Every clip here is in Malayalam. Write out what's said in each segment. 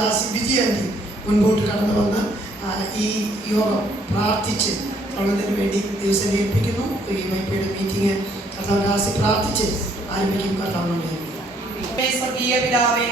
കർത്താവദാസി വിജയന്തി മുൻപോട്ട് കടന്നു വന്ന് ഈ യോഗം പ്രാർത്ഥിച്ച് തുടങ്ങുന്നതിന് വേണ്ടി ദിവസം ഏൽപ്പിക്കുന്നു. ഈ വൈപ്പിയുടെ മീറ്റിംഗ് കർത്താവദാസി പ്രാർത്ഥിച്ച് ആരംഭിക്കും. കർത്താവിനോട് സ്വർഗീയ പിതാവേ,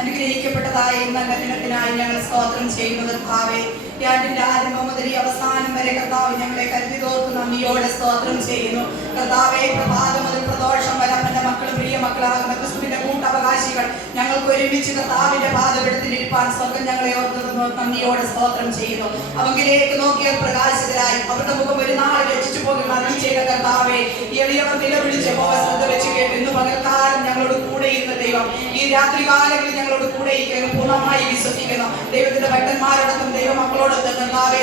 അനുഗ്രഹിക്കപ്പെട്ടതായ നല്ല ദിനത്തിനായി ഞങ്ങൾ സ്തോത്രം ചെയ്യുന്നു. കർത്താവേ, യാതിന്റെ ആരംഭം മുതൽ ഈ അവസാനം വരെ കർത്താവ് ഞങ്ങളെ കരുതി തോർത്ത് നന്ദിയോടെ സ്തോത്രം ചെയ്യുന്നു. കർത്താവേ, പ്രഭാതം മുതൽ പ്രദോഷം വരെ അവന്റെ മക്കളും പ്രിയ മക്കളാകുന്ന ക്രിസ്തുവിന്റെ കൂട്ടവകാശികൾ ഞങ്ങൾക്ക് ഒരുമിച്ച് കർത്താവിന്റെ പാദപീഠത്തിലിരിപ്പാൻ സ്വർഗം ഞങ്ങളെ ഓർത്ത് നന്ദിയോടെ സ്തോത്രം ചെയ്യുന്നു. അവങ്കിലേക്ക് നോക്കിയ പ്രകാശിതരായി അവരുടെ മുഖം ഒരു നാൾ രക്ഷിച്ചു പോകുന്ന അരുൾ ചെയ്ത കർത്താവേ, എളിയവർ നിലവിളിച്ച് ശ്രദ്ധ വെച്ച് കേട്ട് ഇന്ന് പകൽക്കാലം ഞങ്ങളോട് കൂടെ ഇരുന്ന ദൈവം ഈ രാത്രി കാലങ്ങളിൽ ഞങ്ങളോട് കൂടെ ഇരിക്കുന്നു പൂർണ്ണമായി വിശ്വസിക്കുന്നു. ദൈവത്തിന്റെ ഭക്തന്മാരോടൊപ്പം ദൈവമക്കളോടൊപ്പം കർത്താവേ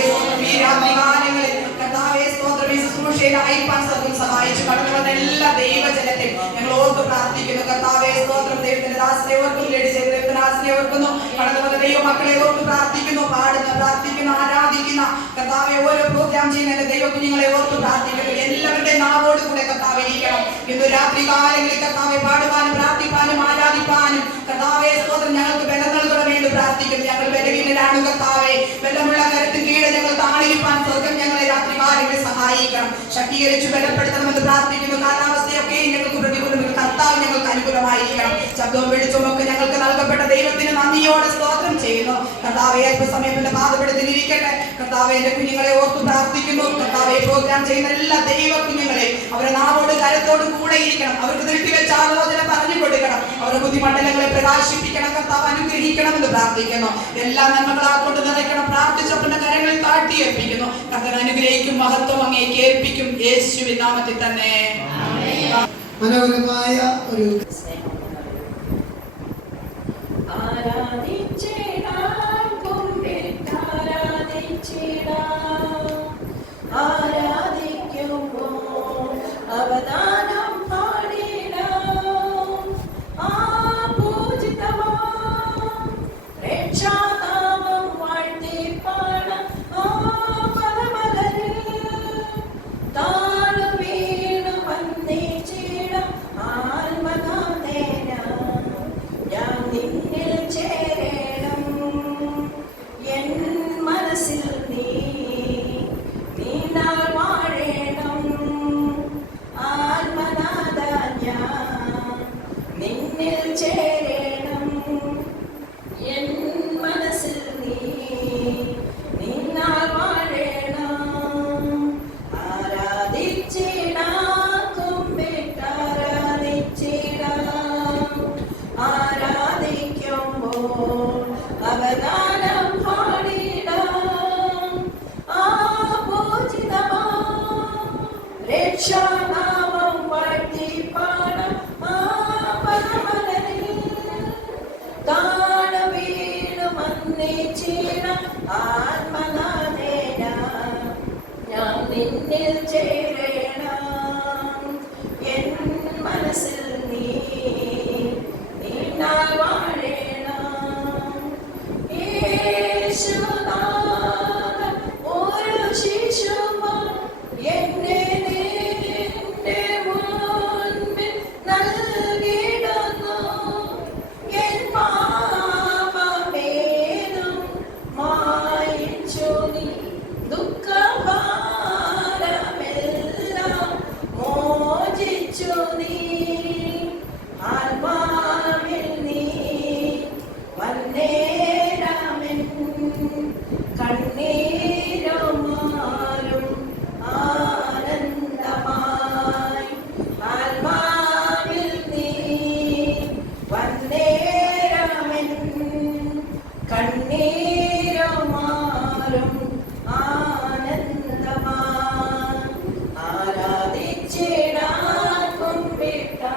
ഈ രാത്രി കാലങ്ങളിൽ കർത്താവേ സ്തോത്രം ഈ ശുശ്രൂഷയിലായിരിക്കാൻ സ്വർഗം സഹായിച്ചു കടന്നു വന്ന എല്ലാ ദൈവജനത്തെയും ഞങ്ങൾ ഓർത്ത് പ്രാർത്ഥിക്കുന്നു. കർത്താവേ സ്തോത്രം ദൈവത്തിന്റെ ദാസനെ ഓർക്കുന്നു, ലേഡി ചെയ്ത ദൈവത്തിന്റെ ദാസനെ ഓർക്കുന്നു, കടന്നു വന്ന ദൈവമക്കളെ ഓർത്ത് പ്രാർത്ഥിക്കുന്നു, പാടുന്ന പ്രാർത്ഥിക്കുന്ന ആരാധിക്കുന്ന കർത്താവെ ഓരോ പ്രോഗ്രാം ചെയ്യുന്ന ദൈവ കുഞ്ഞുങ്ങളെ ഓർത്ത് പ്രാർത്ഥിക്കുന്നു. എല്ലാവരുടെ നാവോട് കൂടെ കർത്താവെ ഇരിക്കണം. ഇന്ന് രാത്രി കാലങ്ങളിൽ കർത്താവെ പാടുവാനും പ്രാർത്ഥിപ്പാനും ആരാധിപ്പാനും കർത്താവെ സ്തോത്രം ഞങ്ങൾക്ക് ബലം നൽകണം വേണ്ടി പ്രാർത്ഥിക്കുന്നു. ഞങ്ങൾ ബലഹീനരാണ് കർത്താവെ, ബലമുള്ള കരത്തിന് കീഴെ ഞങ്ങൾ താണിരിപ്പാൻ സ്വർഗം ഞങ്ങളെ രാത്രി കാലങ്ങളിൽ സഹായിക്കണം, ശക്തീകരിച്ച് ബലപ്പെടുത്തണമെന്ന് പ്രാർത്ഥിക്കുന്നു. കാലാവസ്ഥയൊക്കെ ഞങ്ങൾക്ക് പ്രതികൂലമെങ്കിൽ കർത്താവ് ഞങ്ങൾക്ക് അനുകൂലമായിരിക്കണം. ശബ്ദവും വെളിച്ചവും ഒക്കെ ഞങ്ങൾക്ക് നൽകപ്പെട്ട ദൈവത്തിന് നന്ദിയോടെ സ്തോത്രം ചെയ്യുന്നു. കർത്താവെ അല്പസമയത്തിന്റെ പാദപീഠത്തിലിരിക്കട്ടെ. കർത്താവെ എന്റെ കുഞ്ഞുങ്ങളെ ഓർത്ത് പ്രാർത്ഥിക്കുന്നു. കർത്താവെ പ്രോഗ്രാം ചെയ്യുന്ന എല്ലാ ദൈവ കുഞ്ഞുങ്ങളെ അവരുടെ നാവോട് കരത്തോട് കൂടെ ഇരിക്കണം. അവർക്ക് നിർത്തിവെച്ച ആലോചന പറഞ്ഞു കൊടുക്കണം. അവരുടെ ബുദ്ധിമണ്ഡലങ്ങളെ പ്രകാശിപ്പിക്കണം. കർത്താവ് അനുഗ്രഹിക്കണമെന്ന് പ്രാർത്ഥിക്കുന്നു. എല്ലാ നന്മകളാക്കൊണ്ട് നിറയ്ക്കണം. പ്രാർത്ഥിച്ചപ്പന്റെ കരങ്ങളിൽ താഴ്ത്തിയേൽപ്പിക്കുന്നു. കർത്താവ് അനുഗ്രഹിക്കും, മഹത്വം അങ്ങേക്ക് ഏൽപ്പിക്കും. യേശുവിൻ നാമത്തിൽ തന്നെ. മനോഹരമായ ഒരു അവദാനം പാടിടാം ആ പൂജിതമാ രക്ഷാനാമം വാഴ്ത്തി പാടാം ആ പദമലരിൽ താഴ് വീണ് വന്നിച്ചിടാം ആത്മനാഥേന ഞാൻ നിന്നിൽ ചേരണം എൻ മനസ്സിൽ നീ നീണ്ടാൽ വാഴേണം ആത്മനാഥ ഞാൻ നിന്നിൽ ചേരണം എൻ മനസ്സിൽ നീ നീണ്ടാൽ വാഴേണം ആരാധിച്ചിടാം കുമ്പിട്ടാരാധിച്ചിടാം ആരാധിക്കുമ്പോൾ അവദാനം പാടിടാം ആ പൂജിതമാ രക്ഷാനാമം വാഴ്ത്തി പാടാം ആ പദമലരിൽ താഴ വീണ് വന്നിച്ചിടാം ആത്മനാഥേന ഞാൻ നിന്നിൽ ചേരണം എൻ മനസ്സിൽ നീ നീണ്ടാൽ വാഴേണം യേശുനാഥൻ ഒരു ശിശുവാൻ എന്നെ നിന്റെ മുൻപിൽ നൽകിടുന്നു എൻ പാപമേതും മായിച്ചു നീ ദുഃഖഭാരമെല്ലാം മോചിച്ചു നീ ആത്മാവിൽ നീ വന്നേരാമെൻ കണ്ണീരും മാറും ആനന്ദമായി ആത്മാവിൽ നീ വന്നേരാമെൻ കണ്ണീരും മാറും ആനന്ദമായി ആരാധിച്ചിടാം കുമ്പിട്ടാരാധിച്ചിടാം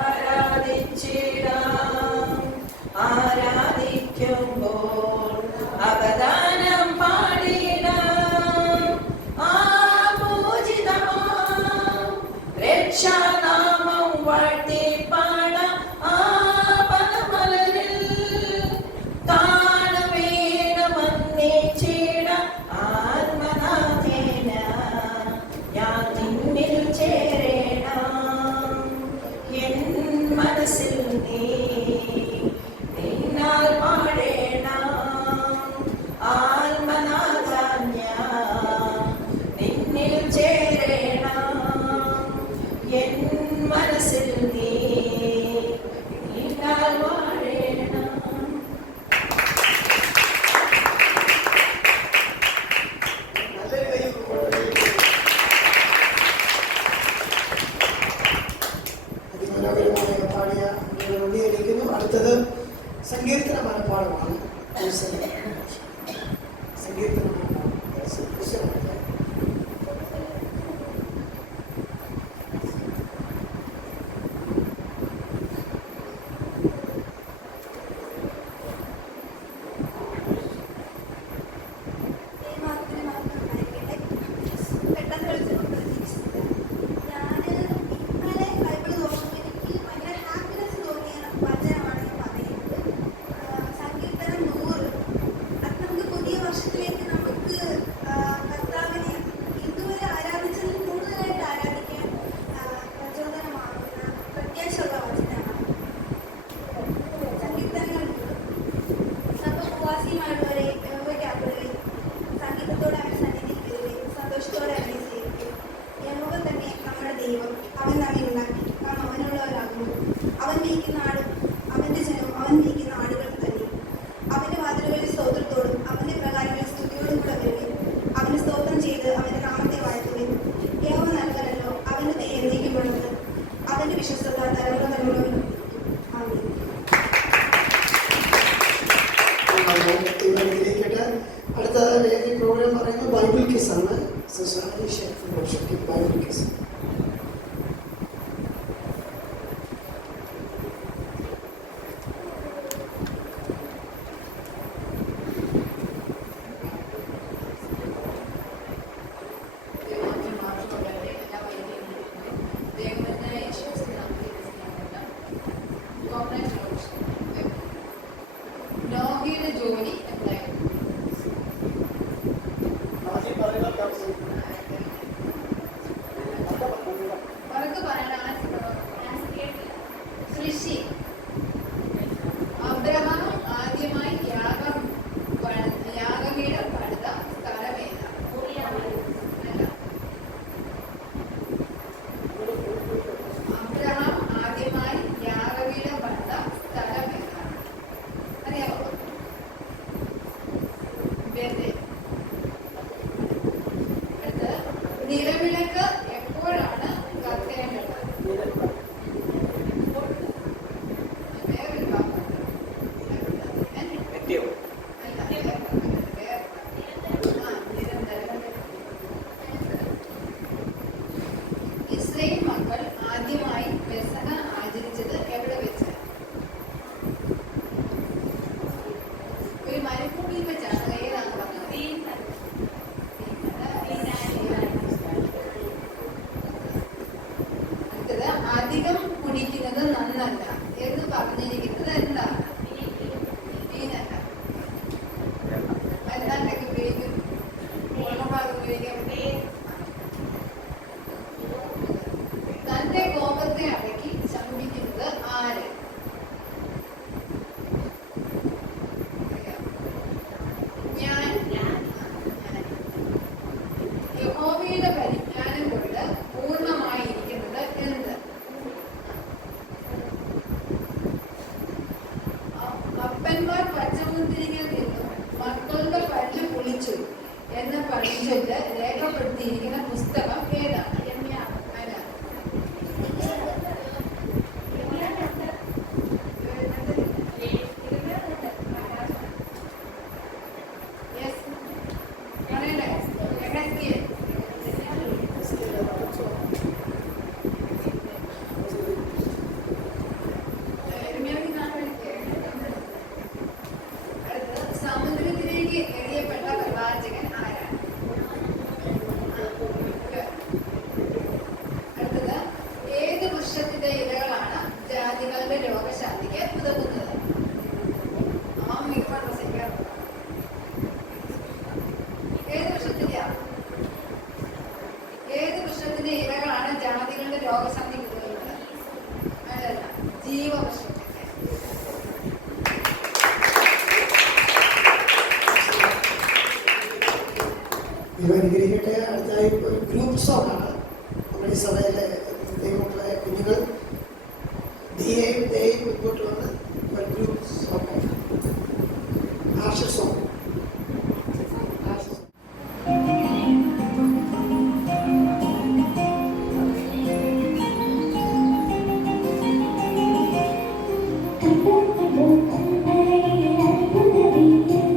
ആരാധിക്കുമ്പോൾ അവദാനം പാടിടാം ആ പൂജിതമാം രക്ഷാനാമം വാഴ്ത്തി പാടാം ആ പദമലരിൽ താഴ വീണ് സംഗീതം അടുത്ത പ്രോഗ്രാം പറയുന്നത് ബൈബിൾ കിസാണ്. ബൈബിൾ കിസ് ജോലി എന്തായിരുന്നു? അവർക്ക് പറയണ കൃഷി. അബ്രഹാം ആദ്യമായി യാഗപീഠം പണിത സ്ഥലമേതാ? അബ്രഹാം ആദ്യമായി യാഗപീഠം പണിത സ്ഥലമേതാണ്? അറിയാമോ? അടുത്ത് നിലവിളക്ക് എപ്പോഴാണ് കത്തേണ്ടത്? ഇസ്രായേൽ മക്കൾ ആദ്യമായി പെസഹ ആചരിച്ചത് എവിടെ വെച്ച്? ഒരു മരുഭൂമിയിൽ വെച്ചാണ്. ഏതാണ് പറഞ്ഞത്? അടുത്തത് അധികം കുടിക്കുന്നത് നന്നല്ല എന്ന് പറഞ്ഞിരിക്കുന്നത് എന്താണ്? മീനല്ല. എന്താണ്ടൊക്കെ ഉപയോഗിക്കും? മുളഭാഗം ഉപയോഗിക്കാൻ. തന്റെ കോപത്തെ അടക്കി ശമിക്കുന്നത് ആര്? ഞാൻ. യഹോവയുടെ പരിജ്ഞാനം കൊണ്ട് പൂർണ്ണമായിരിക്കുന്നത് എന്ത്? അപ്പന്മാർ പച്ചമുന്തിരിങ്ങ തിന്നു മക്കളുടെ പല്ല് പുളിച്ചു എന്ന പഴഞ്ചൊല്ല് രേഖപ്പെടുത്തിയിരിക്കുന്ന പുസ്തകം ഏതാണ്? സമുദ്രത്തിലേക്ക് എറിയപ്പെട്ട പ്രവാചകൻ ആരാണ്? അടുത്തത് ഏത് വൃക്ഷത്തിന്റെ ഇലകളാണ് ജാതികളുടെ രോഗശാന്തിക്ക് ഉതകുന്നത്? ഏത് വൃക്ഷത്തിന്റെ ഇലകളാണ് ജാതികളുടെ രോഗശാന്തിക്ക് ഉതകുന്നത്? അതല്ല, ജീവവൃക്ഷത്തിന്റെ. അനുഗ്രഹിക്കട്ടെ. അടുത്തായി ഒരു ഗ്രൂപ്പ് സോങ് ആണ്. നമ്മുടെ സഭയിലെ ദൈവമക്കളായ കുഞ്ഞുങ്ങൾ ദേയും മുൻപോട്ട് വന്ന് ഒരു group song Arsha song. Thank you.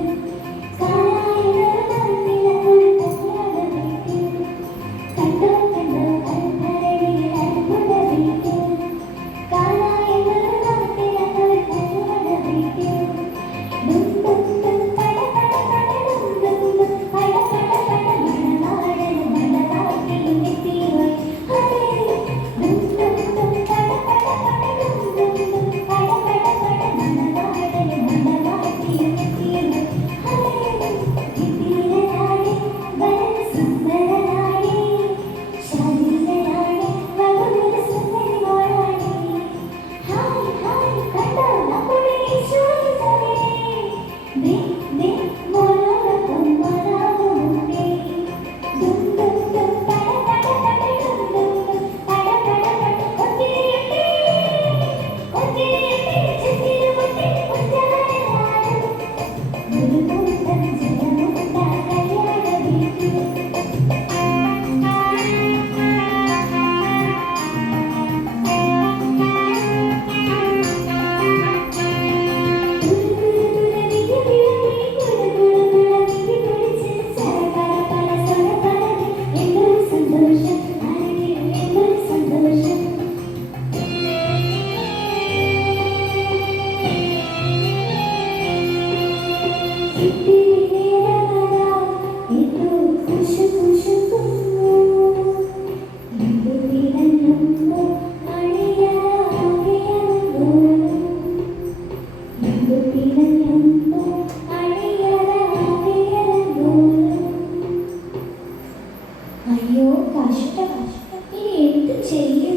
അയ്യോ കഷ്ടം, ഇനി എന്ത് ചെയ്യും?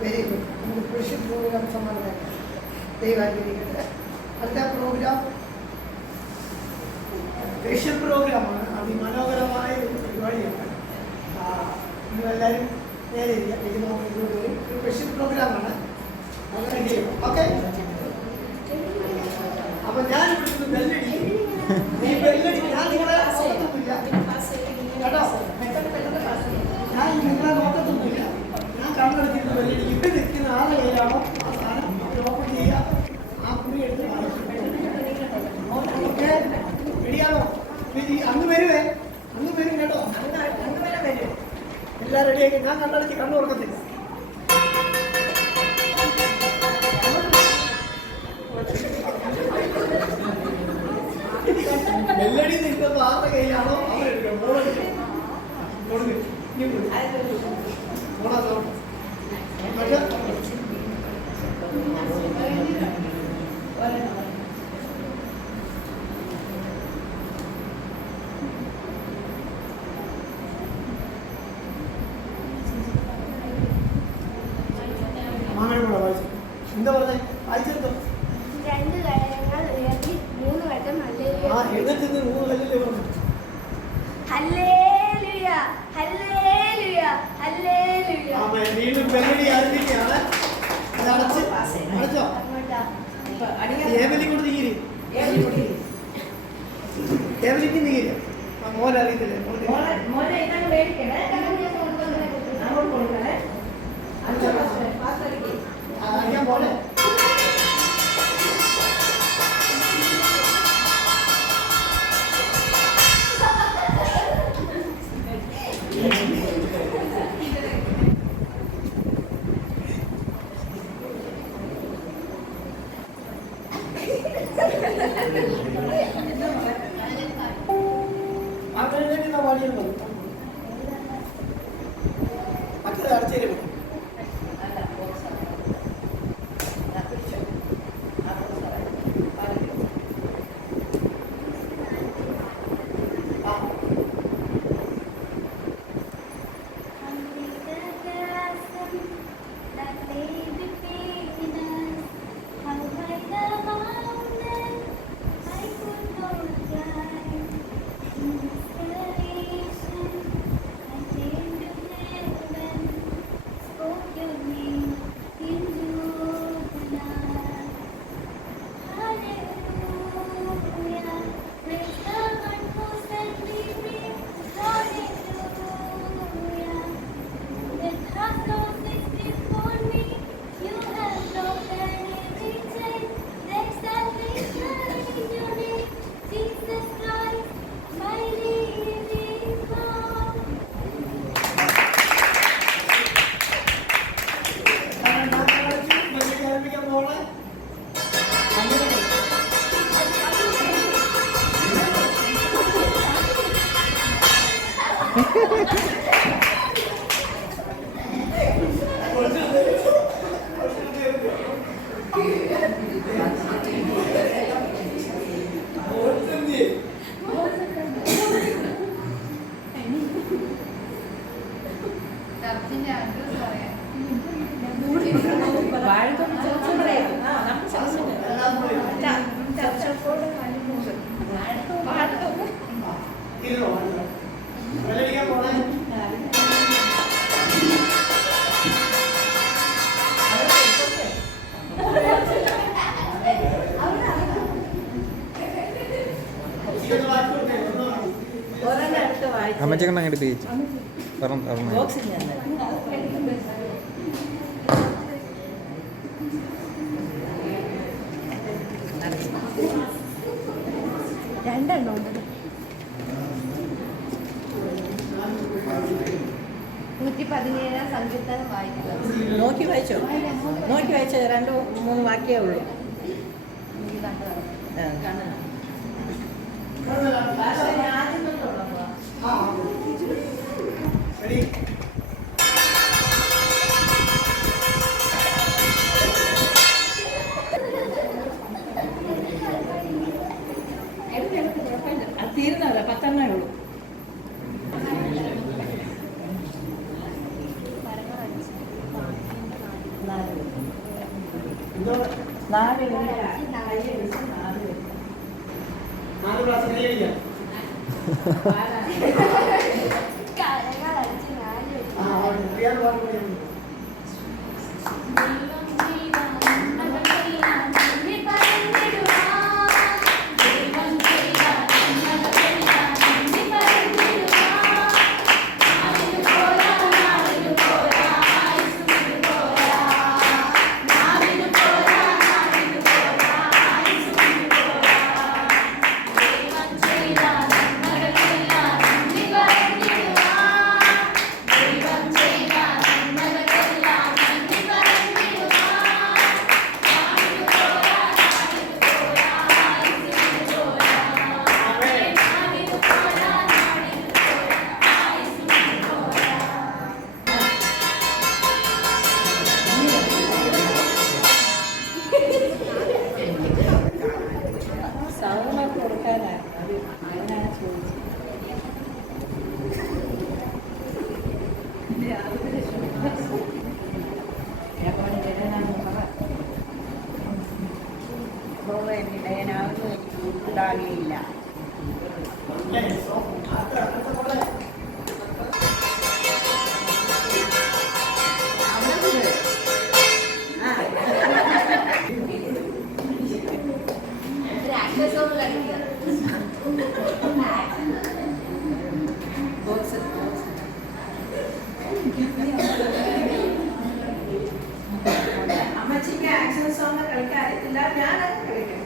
Very good. നമുക്ക് സ്പെഷ്യൽ പ്രോഗ്രാം സമ്മാനം ദൈവായിരിക്കട്ടെ. അടുത്ത പ്രോഗ്രാം സ്പെഷ്യൽ പ്രോഗ്രാമാണ്. അതിമനോഹരമായ ഒരു പരിപാടിയാണ്. നിങ്ങളെല്ലാവരും നേരെ ഒരു സ്പെഷ്യൽ പ്രോഗ്രാമാണ്. ഓക്കെ, അപ്പൊ ഞാൻ ഇവിടുന്ന് ബെല്ലടി, നീ ബെല്ലടി, ഞാൻ നിങ്ങളെ നോക്കത്തൊന്നുമില്ല കേട്ടോ, ഞാൻ നിങ്ങളെ നോക്കത്തൊന്നുമില്ല. ഞാൻ കണ്ണെടുത്തിരുന്ന് ബെല്ലടി. ഇവിടെ നിൽക്കുന്ന ആളുടെ കയ്യിലാണോ ആ സാധനം അവർ ഓപ്പൺ ചെയ്യുക, ആ കുറി എടുത്ത് ഓക്കെ റെഡിയാണോ? അന്ന് വരുവേ, അന്ന് വരും കേട്ടോ, അന്ന് വരെ വരും. എല്ലാം റെഡിയാക്കി ഞാൻ കണ്ണടച്ച് കണ്ണു തുറക്കത്തില്ല. ബെല്ലടി നിൽക്കുമ്പോൾ ആരുടെ കയ്യിലാണോ അവരെടുക്കണം. എന്താ പറഞ്ഞേ? വായിച്ചെടുത്തോ. 2 കരങ്ങൾ ഉയർത്തി 3 വട്ടം ഹല്ലേലൂയ. എഴുന്നേറ്റ് 3 കല്ലില്ലേ പറഞ്ഞു. Hallelujah hallelujah hallelujah. ആമേൻ. വീണ്ടും മെലഡി ആരംഭിക്കുകയാണ്. അത് അടച്ചോ. അങ്ങോട്ടാ. ഏവലിക്ക് കൊണ്ട് നീര്. ഏവലിക്ക് നീര്. മോൻ അറിയത്തില്ലേ? ഞാൻ പോലെ മക്കളെ അടച്ചേരും. അമ്മച്ചക്കണ്ണ അങ്ങോട്ട് തേച്ച് പറഞ്ഞു രണ്ടെണ്ണം ഉണ്ട്. 117 സങ്കീർത്തനം വായിക്കുക. നോക്കി വായിച്ചോ? നോക്കി വായിച്ചോ? 2-3 വാക്യേ ഉള്ളൂ. അത് തീരുന്നല്ല, 10 ഉള്ളൂ. നാല് പ്രാവശ്യം കൈയടിക്കാം. കരങ്ങൾ അടിച്ച് 4 പ്രിയാന്ന് പാട്ട് പാടിയാണ്. Thank you. ഇടയനാകുന്നു ഉണ്ടാകുകയില്ല. അമ്മച്ചിക്ക് ആക്ഷൻ സോങ് കളിക്കാറില്ല, ഞാനത് കളിക്കും.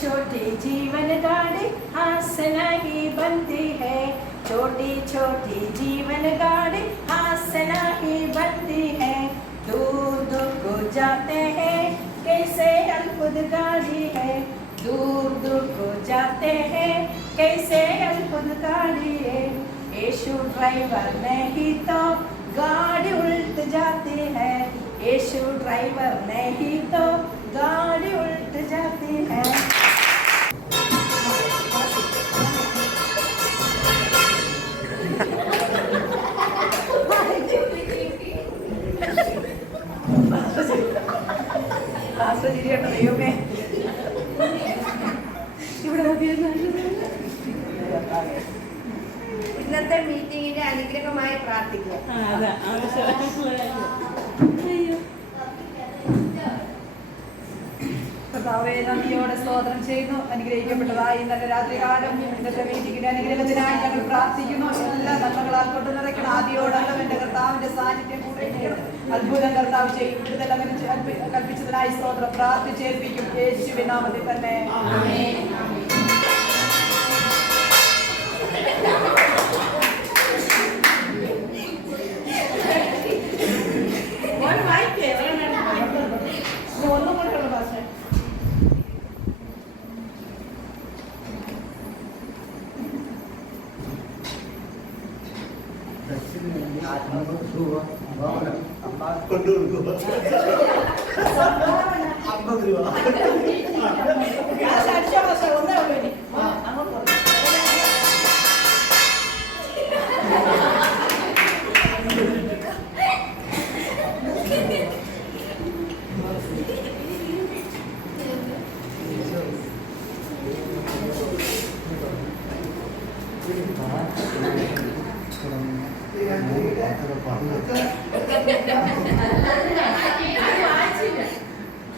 छोटी जीवन गाड़ी हाथ नहीं बनती है, छोटी छोटी जीवन गाड़ी हाथ नहीं बनती है, दूर दूर को जाते हैं कैसे अद्भुत गाड़ी है, दूर दूर को जाते हैं कैसे अद्भुत गाड़ी है, यीशु ड्राइवर नहीं तो गाड़ी उल्ट जाती है, यीशु ड्राइवर नहीं तो गाड़ी उल्ट जाती है. ഇന്നത്തെ മീറ്റിംഗിന്റെ അനുഗ്രഹമായി പ്രാർത്ഥിക്കുക. കർത്താവേ, നന്ദിയോടെ സ്തോത്രം ചെയ്യുന്നു. അനുഗ്രഹിക്കപ്പെട്ടതായി നല്ല രാത്രികാലം ഇന്നത്തെ മീറ്റിംഗിന്റെ അനുഗ്രഹത്തിനായി ഞങ്ങൾ പ്രാർത്ഥിക്കുന്നു. എല്ലാ നന്മകളാൽ കൊണ്ട് നിറയ്ക്കണം. ആദ്യോടൊപ്പം എന്റെ കർത്താവിന്റെ സാന്നിധ്യം കൂടെ അത്ഭുതം കർത്താവ് ചെയ്യും. വിടുതൽ അങ്ങനെ കൽപ്പിച്ചതിനായി സ്തോത്രം പ്രാർത്ഥിച്ചേൽപ്പിക്കും. യേശുവിൻ നാമത്തിൽ തന്നെ. ഒന്നും കൊണ്ടുള്ള ഭാഷ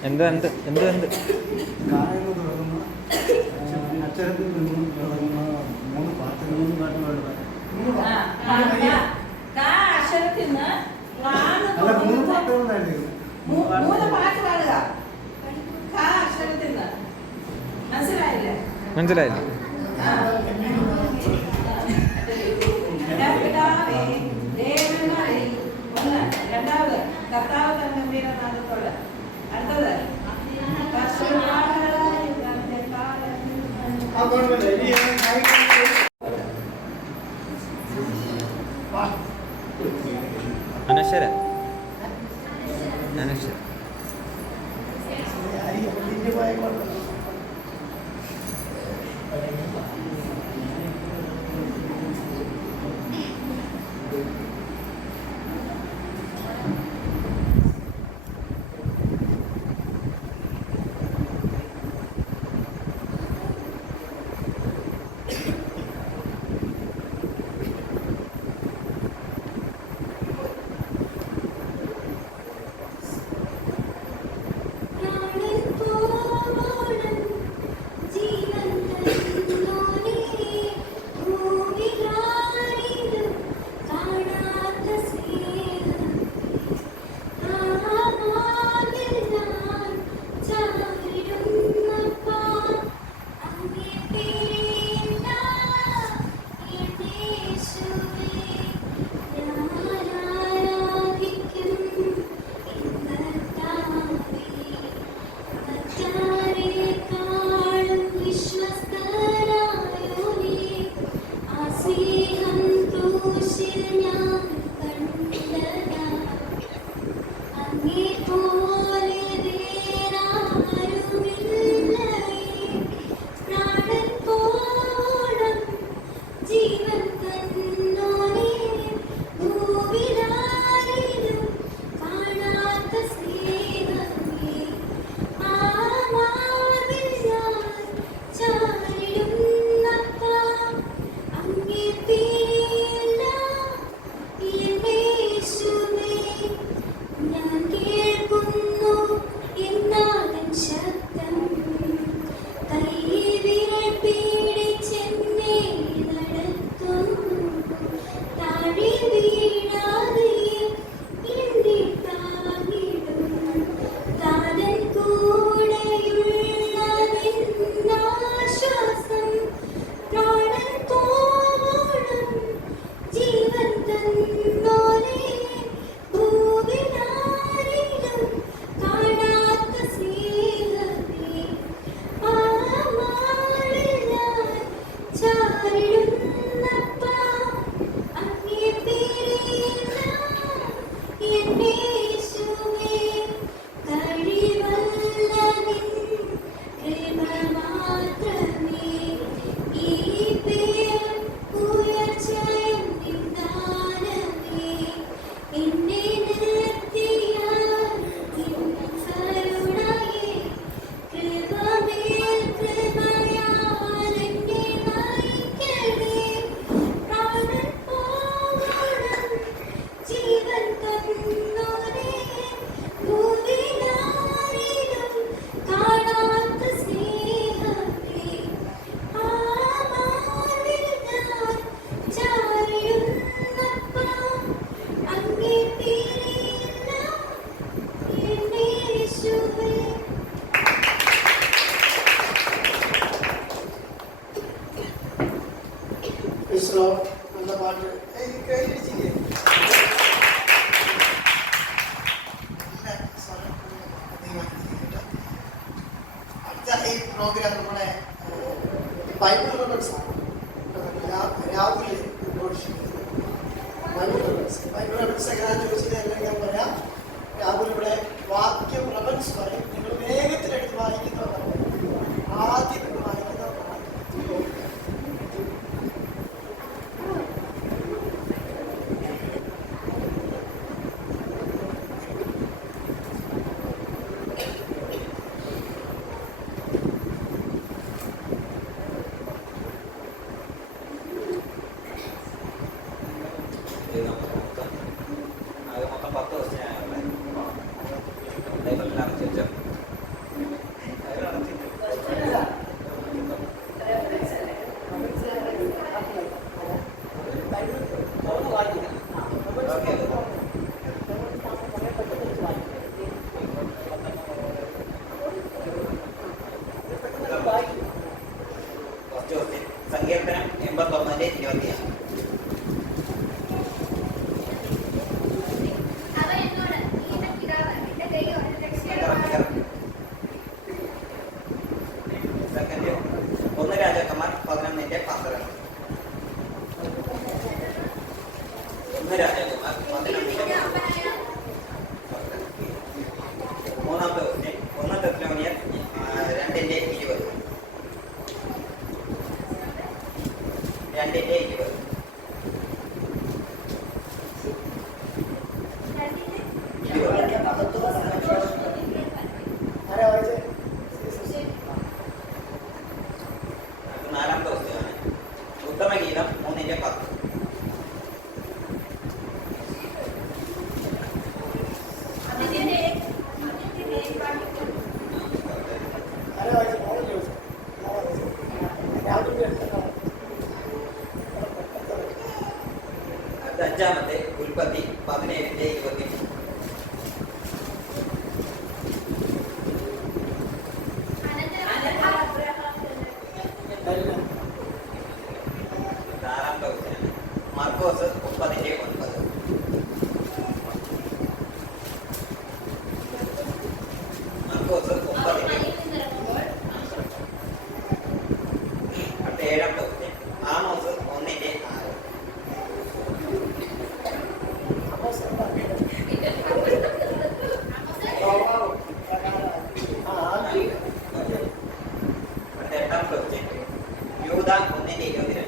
എന്ത് എന്ത് എന്ത് എന്ത് അക്ഷരത്തിൽ നിന്നും തുടങ്ങുന്ന 3 പാട്ടുകൾ 3 പാട്ട് പാടുക. അക്ഷരത്തിൽ നിന്ന് അല്ല 3 പാട്ടുകളായിരുന്നു. 3 പാട്ട് പാടുക. അക്ഷരത്തിൽ നിന്ന് മനസ്സിലായില്ലേ? മനസ്സിലായില്ല. രണ്ടാമത് കർത്താവ് തൻ ഗംഭീരനാഥത്തോട്. അടുത്തത് അനശ്വര അനശ്വര പ്രാണൻ പോവാൻ അടുത്ത ഈ പ്രോഗ്രാം നമ്മുടെ ബൈബിൾ റെഫറൻസ് ആണ്. രാഹുൽ ബൈബിൾ റെഫറൻസ് എങ്ങനെയാണെന്ന് ചോദിച്ചത് അല്ലെങ്കിൽ ഞാൻ പറയാം. രാഹുൽ ഇവിടെ വാക്യം റെഫറൻസ് പറയും. നിങ്ങൾ വേഗത്തിലെടുത്ത് വായിക്കുന്നവർ ആദ്യം വായിക്കുന്നവരാണ്. മൊത്തം 10 ദിവസത്തിനാണ് ബൈബിളിലാണ് ചോദിച്ചത്. സങ്കീർത്തനം 81:20. അവൻ എന്നോട് നീ എന്റെ പിതാവ് എന്റെ ദൈവം എന്റെ രക്ഷകനാണ്. സെക്കൻഡ് 1 രാജാക്കന്മാർ 11:12. 1 രാജാക്കന്മാർ 11:12. മൂന്നാമത്തെ ക്വസ്റ്റ്യൻ 1 തെസ്സലോനിയർ 2:20. 2:20. നാലാമത്തെ ക്വസ്റ്റ്യനാണ് ഉത്തമഗീതം 3:10. അടുത്ത അഞ്ചാമത്തെ ഉൽപ്പത്തി 17:23. ആറാമത്തെ ക്വസ്റ്റ്യനാണ് മർക്കോസ് 30:9. മർക്കോസ് 30. അടുത്ത ഏഴാമത്തെ ക്വസ്റ്റ്യൻ ആമോസ് 1:6. അടുത്ത എട്ടാമത്തെ ക്വസ്റ്റ്യൻ യൂദാ 1:22.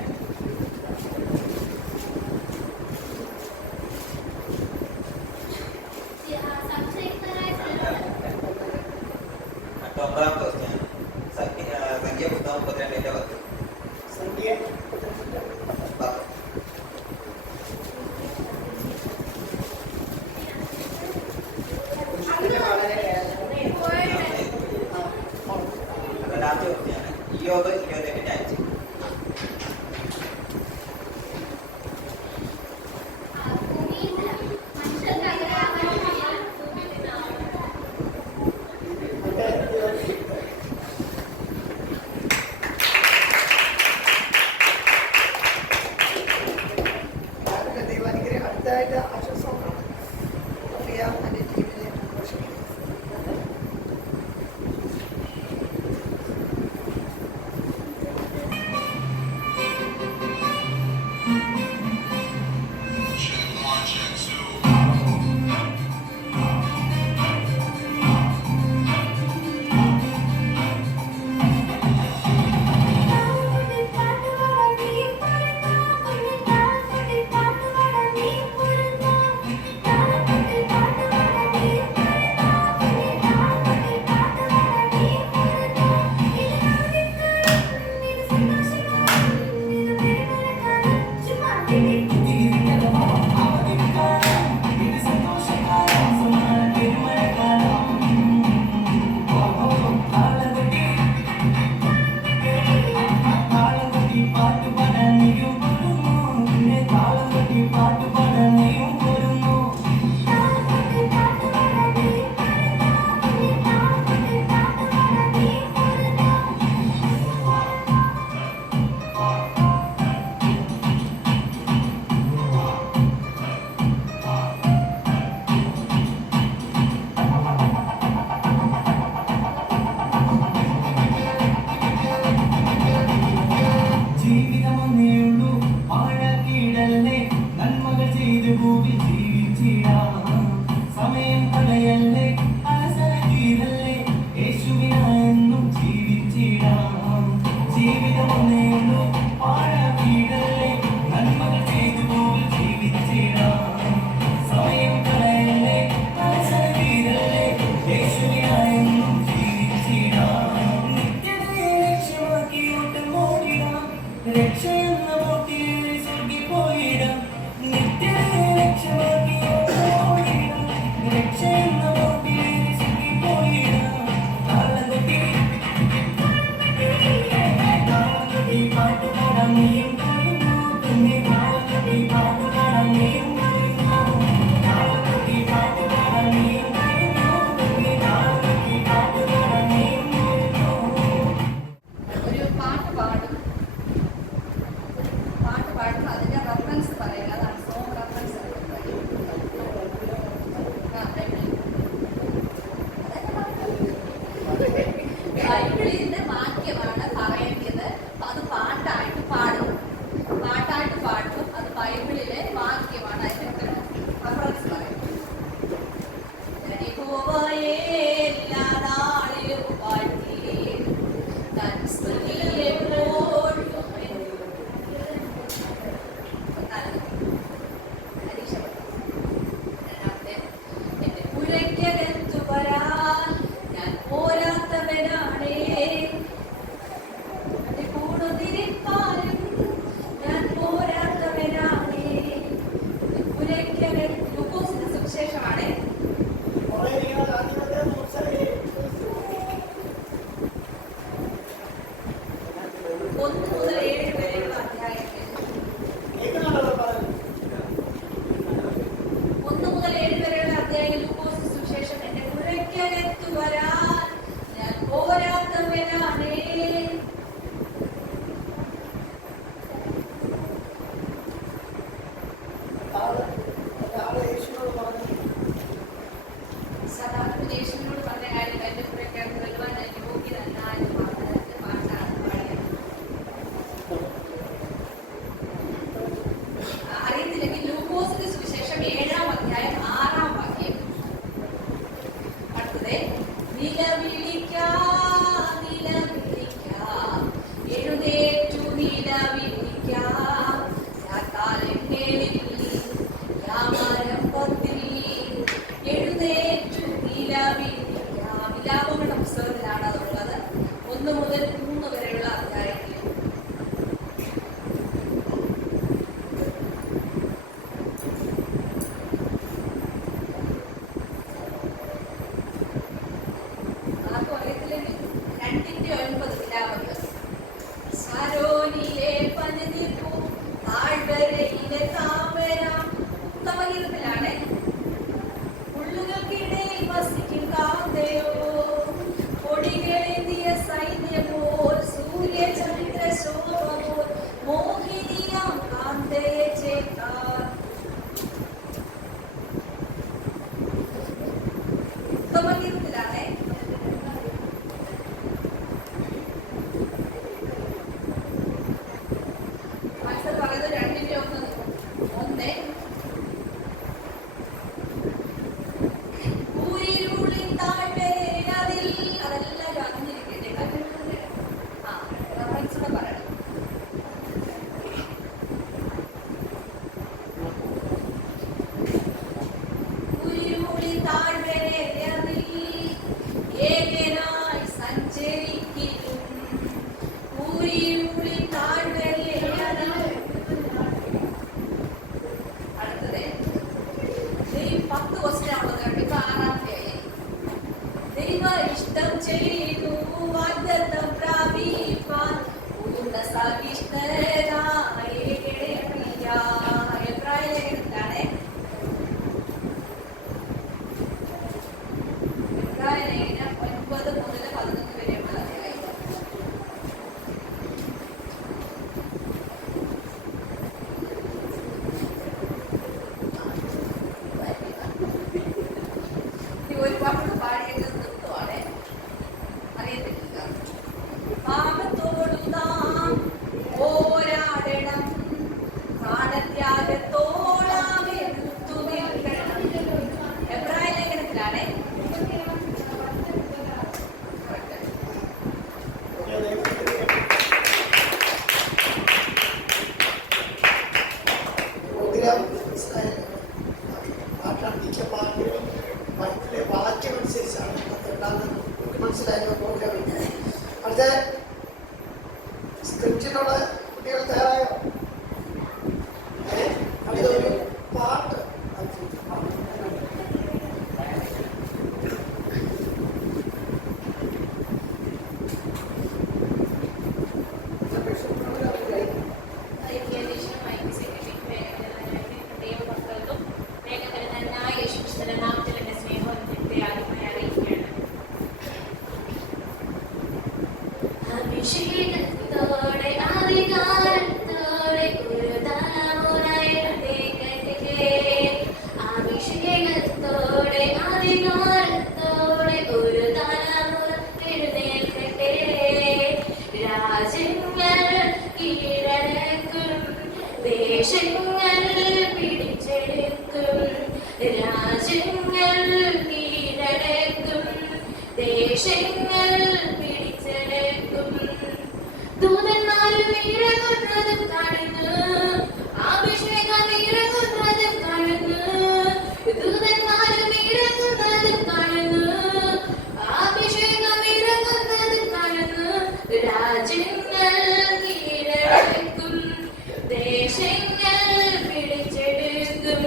രാജ്യങ്ങൾ കീഴടക്കും, ദേശങ്ങൾ പിടിച്ചടക്കും. ദൂതന്മാരും ഇറങ്ങുന്നതും കാണുന്നു, അഭിഷേകം ഇറങ്ങുന്നതും കാണുന്നു. ദൂതന്മാരും ഇറങ്ങുന്നതും കാണുന്നു, അഭിഷേകം ഇറങ്ങുന്നതും കാണുന്നു. രാജ്യങ്ങൾ കീഴടക്കും, ദേശങ്ങൾ പിടിച്ചെടുക്കും.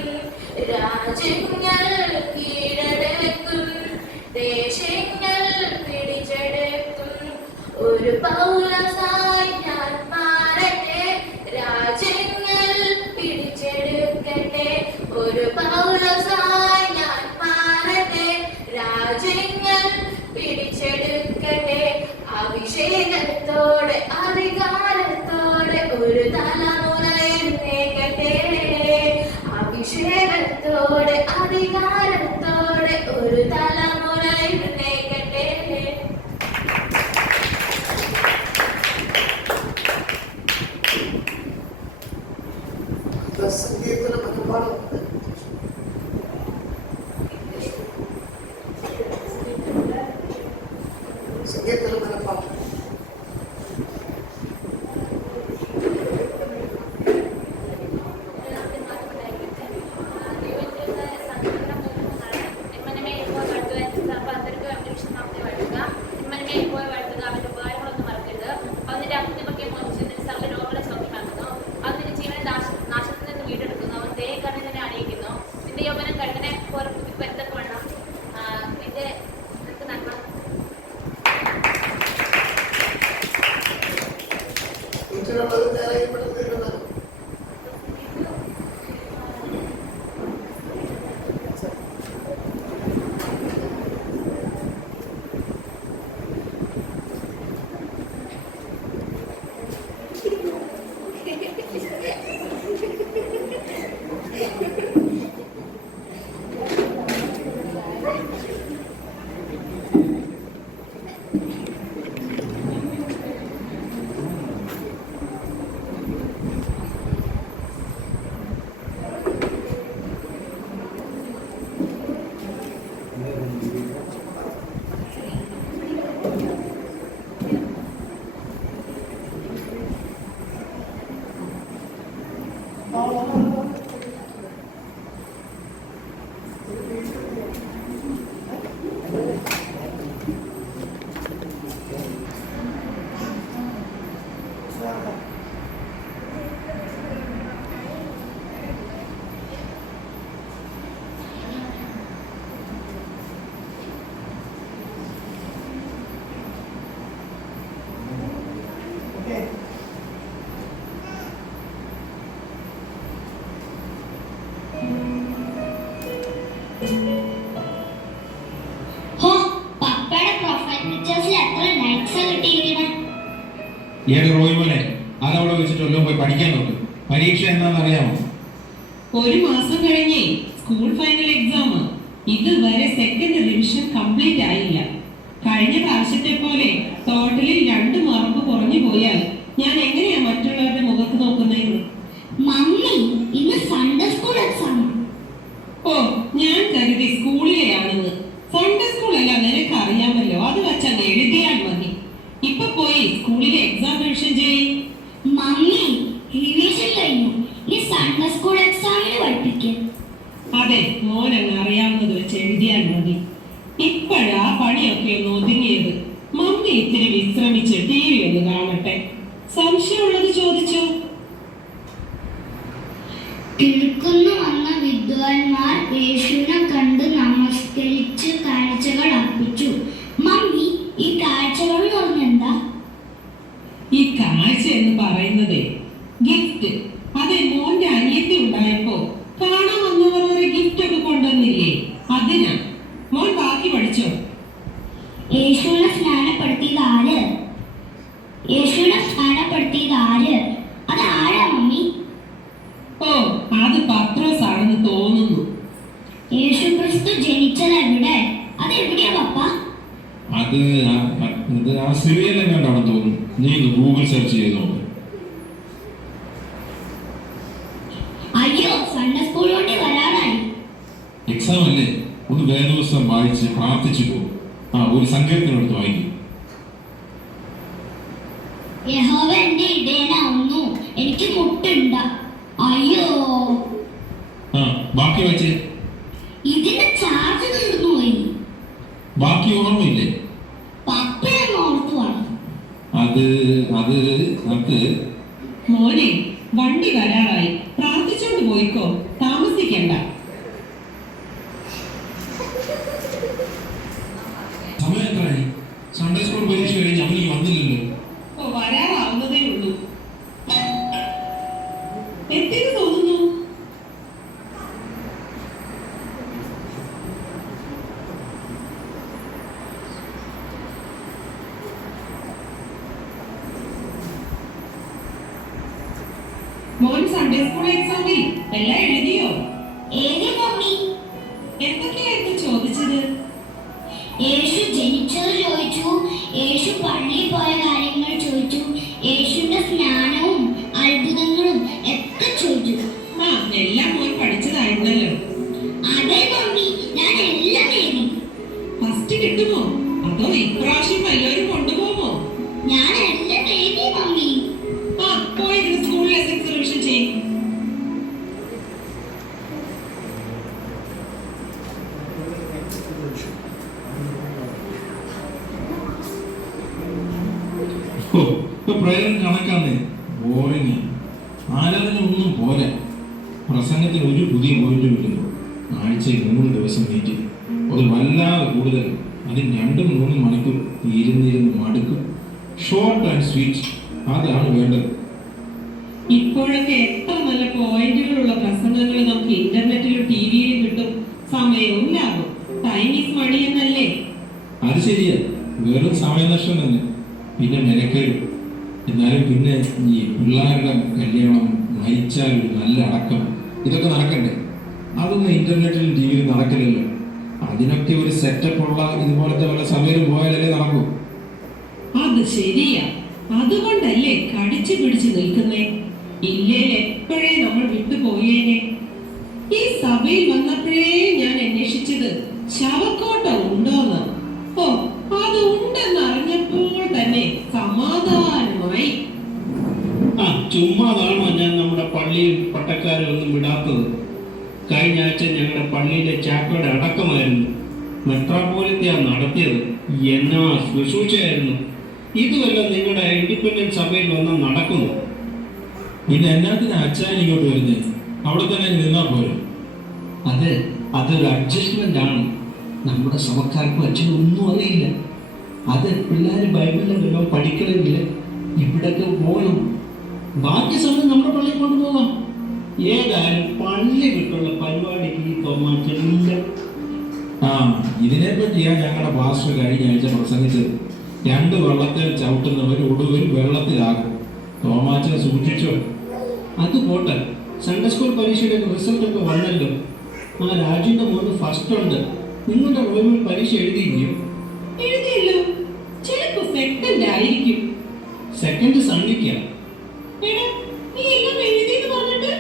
രാജ്യങ്ങൾ കീഴടക്കും, ദേശങ്ങൾ പിടിച്ചെടുക്കും. ഒരു പൗരസായി ഞാൻ മാറട്ടെ, രാജ്യങ്ങൾ പിടിച്ചെടുക്കട്ടെ. ഒരു പൗരസായി ഞാൻ മാറട്ടെ, രാജ്യങ്ങൾ പിടിച്ചെടുക്കട്ടെ. അഭിഷേകത്തോടെ അധികാരത്തോടെ ഒരു തലമുറ എഴുന്നേൽക്കട്ടെ. അഭിഷേകത്തോടെ അധികാരത്തോടെ ഒരു തലമുറ എഴുന്നേൽക്കട്ടെ. സങ്കീർത്തന മനപ്പാടം സങ്കീർത്തന മനപ്പാടം മറ്റുള്ളത് നേരെയപ്പെടുത്തിയിരുന്നത് ഏത് റോയ്മോനെ അതവിടെ വെച്ചിട്ടല്ലോ പോയി പഠിക്കാൻ നോക്ക്. പരീക്ഷ എന്താണെന്ന് അറിയാമോ? ഒരു മാസം കഴിഞ്ഞേ സ്കൂൾ ഫൈനൽ എക്സാം. ഇതുവരെ സെക്കൻഡ് റിവിഷൻ കംപ്ലീറ്റ് ആയില്ല. കഴിഞ്ഞ പ്രാവശ്യത്തെ പോലെ ടോട്ടലിൽ 2 മാർക്ക് കുറഞ്ഞു പോയാൽ ഞാൻ എങ്ങനെയാ മറ്റുള്ളവരുടെ മുഖത്ത് നോക്കുന്നത്? മമ്മി ഇന്ന് സൺഡേ സ്കൂൾ എക്സാം. ഓ, ഞാൻ കരുതി സ്കൂളിലെയാണെന്ന്. സൺഡേ സ്കൂളല്ല, നിനക്ക് അറിയാമല്ലോ. അത് വെച്ചങ്ങ് എഴുതിയാൽ മതി. ഇപ്പൊ പോയി സ്കൂളിലെ എക്സാം റിവിഷൻ ചെയ്യും. മമ്മി റിവിഷൻ കഴിഞ്ഞു, ഈ സൺഡേ സ്കൂൾ എക്സാമിന് പഠിപ്പിക്കും. അതെ, മോനങ്ങ് അറിയാവുന്നത് വെച്ച് എഴുതിയാൽ മതി. ഇപ്പോഴാ പണിയൊക്കെ ഒന്ന് ഒതുങ്ങിയത്. മമ്മി ഇത്തിരി വിശ്രമിച്ച് TV ഒന്ന് കാണട്ടെ. സംശയമുള്ളത് ചോദിച്ചോ. കിഴക്കുന്നു വന്ന വിദ്വാൻമാർ യേശുവിനെ കണ്ട് നമസ്കരിച്ച് കാഴ്ചകൾ അർപ്പിച്ചു. മമ്മി ഈ കാഴ്ചകൾ എന്ന് പറഞ്ഞെന്താ? ഈ കാഴ്ച എന്ന് പറയുന്നത് ഗിഫ്റ്റ്. അതെ, മോന്റെ അനിയത്തി ഉണ്ടായപ്പോ കാണാൻ വന്നവർ ഒരു ഗിഫ്റ്റ് ഒക്കെ കൊണ്ടുവന്നില്ലേ, അതിനാ. മോൻ ബാക്കി പഠിച്ചോ. യേശുവിനെ സ്നാനപ്പെടുത്തിയത് ആര്? യേശുവിനെ സ്നാനപ്പെടുത്തിയത് ആര്? അത് ആരാ മമ്മി? ഓ, അത് പത്രോസ് ആണെന്ന് തോന്നുന്നു. യേശു ക്രിസ്തു ജനിച്ചത് എവിടെ? അത് എവിടെയാ പപ്പ? അത് ആ സിറിയയിലും കണ്ടാണെന്ന് തോന്നുന്നു. നീ ഗൂഗിൾ സെർച്ച് ചെയ്ത് നോക്ക്. അയ്യോ, സൺഡേ സ്കൂൾ കൊണ്ട് വരാറായി. ഒന്ന് വേദോത്സവം വായിച്ച് പ്രാർത്ഥിച്ചു പോകും. ഒരു സങ്കീർത്തനം എടുത്ത് വായിക്കും. യഹോവ എന്റെ ഇടയനാവുന്നു, എനിക്ക് മുട്ടുണ്ട. അയ്യോ, ബാക്കി വായിച്ചേ. ഇതിന്റെ ചാർജ് തീർന്നുപോയി. ബാക്കി ഓർമ്മയില്ലേ? പപ്പഴം ഓർത്തു വേണം. അത് മോനെ, വണ്ടി വരാറായി, പ്രാർത്ഥിച്ചോണ്ട് പോയിക്കോ, താമസിക്കണ്ട. സമയം എത്രയായി? സൺഡേ സ്കൂൾ പരീക്ഷ കഴിഞ്ഞ് അവന് വന്നില്ലല്ലോ. വരാറാവുന്നതേ ഉള്ളൂ. എത്തിയെന്ന് തോന്നുന്നു. മോൻ സൺഡേ സ്കൂൾ എക്സാമിൽ എല്ലാം എഴുതിയോ? ഏത് മമ്മി? എന്തൊക്കെയായിരുന്നു ചോദിച്ചത്? യേശു ജനിച്ചത് ചോദിച്ചു, യേശു പള്ളിയിൽ പോയ കാര്യങ്ങൾ ചോദിച്ചു, യേശുവിന്റെ സ്നാനവും അത്ഭുതങ്ങളും ഒക്കെ ചോദിച്ചു. എല്ലാം മോൻ പഠിച്ചതായിരുന്നല്ലോ. അതെ മമ്മി, ഞാൻ എല്ലാം എഴുതി. ഫസ്റ്റ് കിട്ടുമോ അതോ ഇപ്രാവശ്യം വല്ലവരും കൊണ്ടുപോകുമോ? ഞാൻ എല്ലാം എഴുതി മമ്മി. പോയിരുന്നു സ്കൂൾ ലെസൺസ് റിവിഷൻ ചെയ്യും. പ്രേയർ കണക്കാന്നേ, ബോറിങ്. ആരാധന ഒന്നും പോരാ. പ്രസംഗത്തിന് ഒരു പുതിയ പോയിന്റ് കിട്ടുന്നു. ആഴ്ചയിൽ 3 ദിവസം മീറ്റിംഗ്, അത് വല്ലാതെ കൂടുതൽ. അതിന് 2-3 മണിക്കൂർ ഇരുന്നിരുന്ന് മടുക്കും. ഷോർട്ട് ആൻഡ് സ്വീറ്റ്, അതാണ് വേണ്ടത്. ഇപ്പോഴൊക്കെ എത്ര നല്ല പോയിന്റുകളുള്ള പ്രസംഗങ്ങൾ നമുക്ക് ഇന്റർനെറ്റിലും ടിവിയിലും കിട്ടും. സമയവും ലാഭം. ടൈം ഈസ് മണി എന്നല്ലേ? അത് ശരിയാ, വെറും സമയനഷ്ടം തന്നെ. പിന്നെ മെനക്കേട്. എന്നാലും പിന്നെ ഈ പിള്ളേരുടെ കല്യാണം, മരിച്ചാൽ ഒരു നല്ല അടക്കം, ഇതൊക്കെ നടക്കണ്ടേ? അതൊന്നും ഇന്റർനെറ്റിലും ടിവിയിലും നടക്കില്ലല്ലോ. അതിനൊക്കെ ഒരു സെറ്റപ്പ് ഉള്ള ഇതുപോലത്തെ പല സമയം പോയാലല്ലേ നടക്കൂ. അത് ശരിയാ. അതുകൊണ്ടല്ലേ കടിച്ചു പിടിച്ചു നിൽക്കുന്നേ. ഇല്ലേ എപ്പോഴേ നമ്മൾ വിട്ടുപോയേനെ. ഈ സഭയിൽ വന്നപ്പോഴേ ഞാൻ അന്വേഷിച്ചത് ശവക്കോട്ട ഉണ്ടോന്ന്. അത് ഉണ്ടെന്ന് അറിഞ്ഞപ്പോൾ തന്നെ സമാധാനമായി. ചുമ്മാതാണോ ഞാൻ നമ്മുടെ പള്ളിയിൽ പട്ടക്കാരെ ഒന്നും വിടാത്തത്? കഴിഞ്ഞ ആഴ്ച ഞങ്ങളുടെ പള്ളിയിലെ ചാക്കോയുടെ അടക്കമായിരുന്നു. മെത്രാപ്പോലിത്തയാണ് നടത്തിയത്. എന്നാ ശുശ്രൂഷയായിരുന്നു. ഇതുവല്ല നിങ്ങളുടെ ഇൻഡിപെൻഡന്റ് സഭയിൽ വന്നാൽ നടക്കുന്നു. പിന്നെ എന്നാത്തിന് അച്ഛൻ ഇങ്ങോട്ട് വരുന്നേ? അവിടെ തന്നെ നിന്നാ പോരും. അതൊരു അഡ്ജസ്റ്റ്മെന്റ് ആണ്. നമ്മുടെ സഭക്കാർക്കും അച്ഛനും ഒന്നും അറിയില്ല. പിള്ളേർ ബൈബിളിലെ വല്ലതും പഠിക്കണമെങ്കിൽ ഇവിടൊക്കെ പോകണം. ബാക്കി സമയം നമ്മുടെ പള്ളിയിൽ കൊണ്ടുപോകാം. ഏതായാലും പള്ളി വിട്ടുള്ള പരിപാടിക്ക് ഈ തോമാച്ചനില്ല. ഇതിനെപ്പറ്റിയാ ഞങ്ങളുടെ പാസ്റ്റർ കഴിഞ്ഞ ആഴ്ച പ്രസംഗിച്ചത്. 2 വെള്ളത്തിൽ ചവിട്ടുന്നവർ ഒടുവിൽ വെള്ളത്തിലാകും. തോമാച്ചനെ സൂക്ഷിച്ചോ. അത് പോട്ടെ, സൺഡേ സ്കൂൾ പരീക്ഷയുടെ റിസൾട്ട് ഒക്കെ വന്നല്ലോ. രാജുവിന്റെ മോന് ഫസ്റ്റ് ഉണ്ട്. നിങ്ങളുടെ റോമിൽ പരീക്ഷ എഴുതിയില്ലയോ? എഴുതിയല്ലോ. ചിലപ്പോ സെക്കൻഡ് ആയിരിക്കും. സെക്കൻഡ് സണ്ണിക്കാ. നീ എല്ലാം എഴുതിയെന്ന് പറഞ്ഞിട്ട്?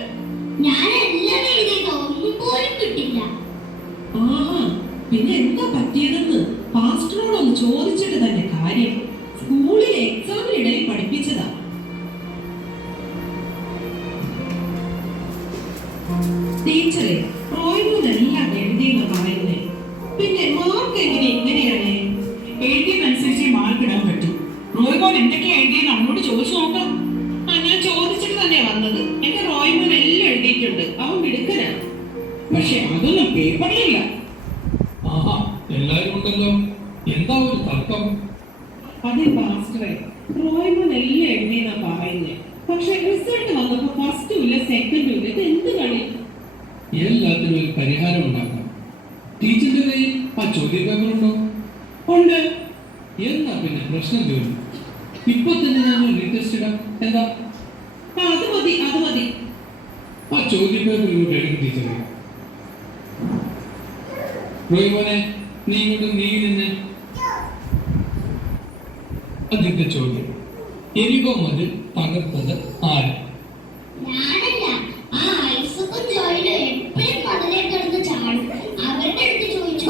ഞാൻ എല്ലാം എഴുതി, ഒന്നും പോലും കിട്ടില്ല. പിന്നെ എന്താ പറ്റിയതെന്ന് പാസ്റ്ററോടൊന്ന് ചോദിച്ചിട്ട് തന്നെ കാര്യം. സ്കൂളിലെ എക്സാമിനിടയിൽ പഠിപ്പിച്ചതാ. ടീച്ചറെ, റോയ്മൂന്നെല്ലാം എഴുതിയെന്ന് പറയുന്നേ. പിന്നെ മാർക്ക് ഇങ്ങനെയാണ്? എഴുതിയതനുസരിച്ച് മാർക്ക് ഇടാൻ പറ്റും. റോയ്മോൻ എന്തൊക്കെയാ എഴുതിയെന്ന് അവനോട് ചോദിച്ചു നോക്കാം. ഞാൻ ചോദിച്ചിട്ട് തന്നെ വന്നത്. എന്റെ റോയ്മോൻ എല്ലാം എഴുതിയിട്ടുണ്ട്. അവൻ മിടുക്കനാ. പക്ഷെ അതൊന്നും പേപ്പറിലില്ല. എല്ലാരും ഉണ്ടല്ലോ. എന്താ ഒരു തർക്കം? അതെ പാസ്റ്ററെ, റോയ്മോൻ എല്ലാം എഴുതിയെന്നാ പറയുന്നേ. പക്ഷെ റിസൾട്ട് വന്നപ്പോ ഫസ്റ്റും ഇല്ല സെക്കൻഡും ഇല്ല. ഇത് എന്ത് കളി? എല്ലാത്തിനും ഒരു പരിഹാരം ഉണ്ടാക്കാം. ടീച്ചറിന്റെ കയ്യിൽ ആ ചോദ്യ പേപ്പർ ഉണ്ടോ? ഉണ്ട്. എന്നാ പിന്നെ പ്രശ്നം തീർന്നു. ഇപ്പൊ തന്നെ ഞാൻ ലേറ്റസ്റ്റ് ഇടാം. എന്താ? അത് മതി. ആ ചോദ്യ പേപ്പർ ഇങ്ങോട്ട് എടുക്കും ടീച്ചറെ. റോയ്മോനെ, നീ ഇങ്ങോട്ട് നിന്ന്. അതിന്റെ ചോദ്യം: എരികോ മതിൽ തകർത്തത് ആര്? ഞാനല്ല. ആ ഐസക്കും ജോയിലും എപ്പോഴും മതിലേ കിടന്ന് ചാടും. അവരുടെ അടുത്ത് ചോദിച്ചു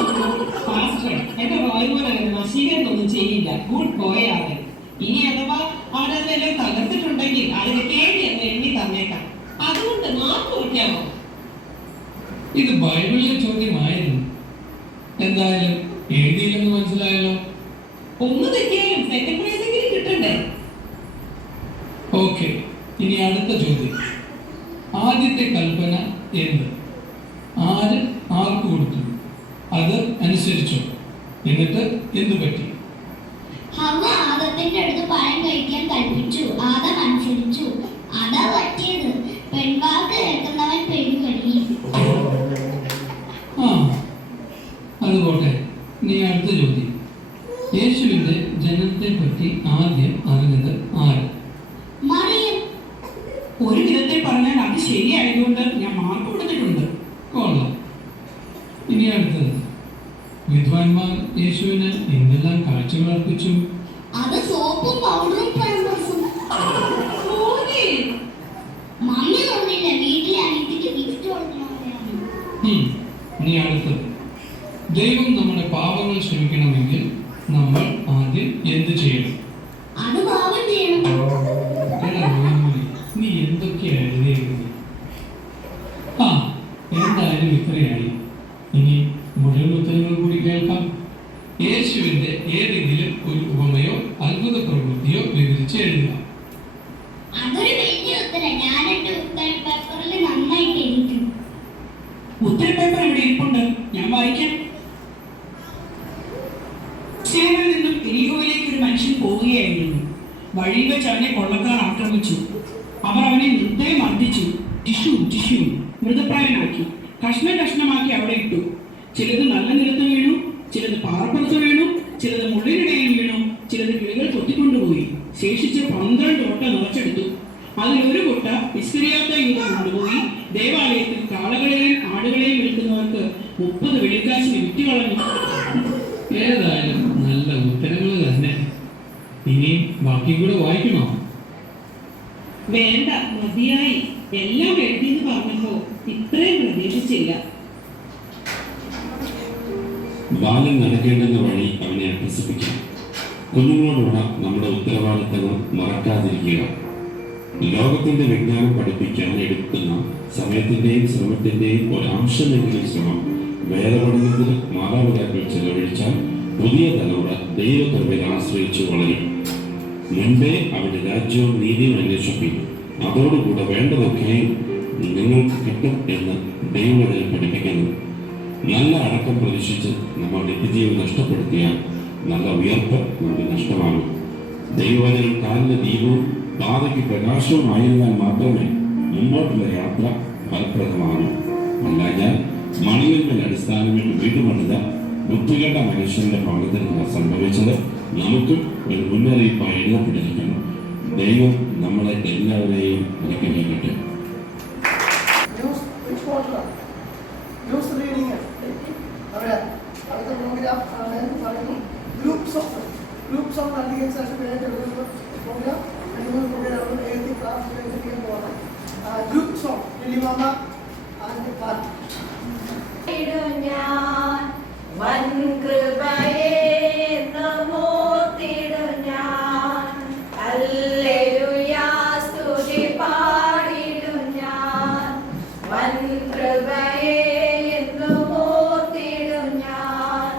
ഗുഡ് ബോയ് ആവൻ. ഇനി അഥവാ ആരെല്ലാം തകർത്തിട്ടുണ്ടെങ്കിൽ അതിന് കേടി എന്ന് എണ്ണി തന്നേക്കാം. അതുകൊണ്ട് മാർക്ക് വയ്ക്കാമോ? ഇത് ബൈബിളിലെ ചോദ്യമായിരുന്നു. എന്തായാലും എഴുതിയില്ലെന്ന് മനസ്സിലായല്ലോ. ഒന്ന് തെറ്റിയാലും സെക്കൻഡ് പ്രൈസ് എങ്കിലും കിട്ടണ്ടേ? ഓക്കെ, ഇനി അടുത്ത ചോദ്യം. ആദ്യത്തെ കൽപ്പന എന്ത്? ആര് ആർക്ക് കൊടുത്തു? അത് അനുസരിച്ചോ? എന്നിട്ട് എന്തു പറ്റി? ഹവ്വ ആദത്തിന്റെ അടുത്ത് പഴം കഴിക്കാൻ കൽപ്പിച്ചു. ആദം അനുസരിച്ചു. അതാ പറ്റിയത്. പെൺവാക്ക് കേൾക്കുന്നവൻ പെരുകഴിയും. അത് പോട്ടെ. ഇനി അടുത്ത ചോദ്യം. യേശുവിന്റെ ജനനത്തെ പറ്റി ആദ്യം അറിഞ്ഞത് ആര്? മറിയം. ഒരു വിധത്തിൽ പറഞ്ഞാൽ അത് ശരിയായതുകൊണ്ട് ഞാൻ മാർക്ക് കൊടുത്തിട്ടുണ്ട്. കൊള്ളാം. ഇനി അടുത്തത്. വിദ്വാൻമാർ യേശുവിന് എന്തെല്ലാം കാഴ്ചകൾ അർപ്പിച്ചു? അത് സോപ്പും പൗഡറും പാമ്പേഴ്സും. മമ്മി തോന്നില്ല വീട്ടിലെ അനിയത്തിക്ക് ഗിഫ്റ്റ് കൊടുക്കണമെന്ന്. ഇനി അടുത്തത്. ദൈവം നമ്മുടെ പാപങ്ങൾ ക്ഷമിക്കണമെങ്കിൽ നമ്മൾ ആദ്യം എന്ത് ചെയ്യണം? അത് പാപം ചെയ്യണം. നീ എന്തൊക്കെയാണ് എഴുതിയത്? എന്തായാലും ഇത്രയായി. ഇനി മുഴുവൻ ഉത്തരങ്ങൾ കൂടി കേൾക്കാം. യേശുവിന്റെ ഏതെങ്കിലും ഒരു ഉപമയോ അത്ഭുത പ്രവൃത്തിയോ വിവരിച്ച് എഴുതുക. അതൊരു വലിയ ഉത്തരം. ഞാൻ എന്റെ ഉത്തര പേപ്പറിൽ നന്നായിട്ട് എഴുതിക്കും. ഉത്തര പേപ്പർ ഇവിടെ ഇരിപ്പുണ്ട്, ഞാൻ വായിക്കാം. ചേരിൽ നിന്നും എരിഹോയിലേക്ക് ഒരു മനുഷ്യൻ പോവുകയായിരുന്നു. വഴിയിൽ വെച്ച് അവനെ കൊള്ളക്കാർ ആക്രമിച്ചു. അവർ അവനെ നിർദ്ദയം മർദ്ദിച്ചു. ടിഷ്യൂ മൃതപ്രായനാക്കി കഷ്ണം കഷ്ണമാക്കി അവിടെ ഇട്ടു. ചിലത് നല്ല നിലത്ത് വീണു, ചിലത് പാറപ്പുറത്ത് വീണു, ചിലത് മുള്ളിനിടയിൽ വീണു, ചിലത് കിളികൾ കൊത്തിക്കൊണ്ടുപോയി. ശേഷിച്ച് 12 ഓട്ട നിറച്ചെടുത്തു. അതിലൊരു കൊട്ട ഇസ്കറിയാത്ത യൂദ കൊണ്ടുപോയി ദേവാലയത്തിൽ കാളകളെയും ആടുകളെയും വിൽക്കുന്നവർക്ക് 30 വെള്ളിക്കാശിന് വിറ്റ് കളഞ്ഞു. ഏതായാലും നല്ല ഉത്തരങ്ങൾ തന്നെ. ഇനി ബാക്കി കൂടെ വായിക്കണോ? വേണ്ട, മതിയായി. എല്ലാം എഴുതിയെന്ന് പറഞ്ഞപ്പോ ഇത്രയും പ്രതീക്ഷിച്ചില്ല. ബാലൻ നടക്കേണ്ടുന്ന വഴി അവനെ അഭ്യസിപ്പിക്കാം. കുഞ്ഞുങ്ങളോടുള്ള നമ്മുടെ ഉത്തരവാദിത്തങ്ങൾ മറക്കാതിരിക്കുക. ലോകത്തിന്റെ വിജ്ഞാനം പഠിപ്പിക്കാൻ എടുക്കുന്ന സമയത്തിന്റെയും ശ്രമത്തിന്റെയും ഒരംശമെങ്കിലും ശ്രമം വേദപഠനത്തിന് മാതാപിതാക്കൾ ചെലവഴിച്ചാൽ പുതിയ തലമുറ ദൈവകൃപയെ ആശ്രയിച്ചു വളരും. മുൻപേ അവന്റെ രാജ്യവും നീതിയും അന്വേഷിപ്പിക്കും. അതോടുകൂടെ വേണ്ടതൊക്കെയും നിങ്ങൾക്ക് കിട്ടും എന്ന് ദൈവവചനം പഠിപ്പിക്കുന്നു. നല്ല അടക്കം പ്രതീക്ഷിച്ച് നമ്മൾ നിത്യജീവൻ നഷ്ടപ്പെടുത്തിയാൽ നല്ല ഉയർപ്പ് നമുക്ക് നഷ്ടമാകും. ദൈവവചനം കാലിന് ദീപവും പാതയ്ക്ക് പ്രകാശവുമായിരുന്നാൽ മാത്രമേ മുമ്പോട്ടുള്ള യാത്ര ഫലപ്രദമാകൂ. അല്ലാഞ്ഞാൽ മണികളിൽ അടിസ്ഥാനമിട്ട് വീട്ടുപണിത ബുദ്ധികെട്ട മനുഷ്യന്റെ ഭാഗത്തിന് സംഭവിച്ചത് നമുക്കും ഒരു മുന്നറിയിപ്പായി എഴുതപ്പെട്ടിരിക്കുന്നു. ദൈവം നമ്മളെ എല്ലാവരെയും അനുഗ്രഹിക്കട്ടെ. ഗ്രൂപ്പ്സ് ഓഫ് അധികം പ്രോഗ്രാം എഴുതി ക്ലാസ് ഗ്രൂപ്പ്സ് ഓഫ് ലിലിമാമ ആൻഡ് പാർട്ടി. ഞാൻ വൻ കൃപയെ നമോത്തിടും ഞാൻ. ഹല്ലേലൂയ സ്തുതി പാടിടും ഞാൻ. വൻ കൃപയെ നമോത്തിടും ഞാൻ.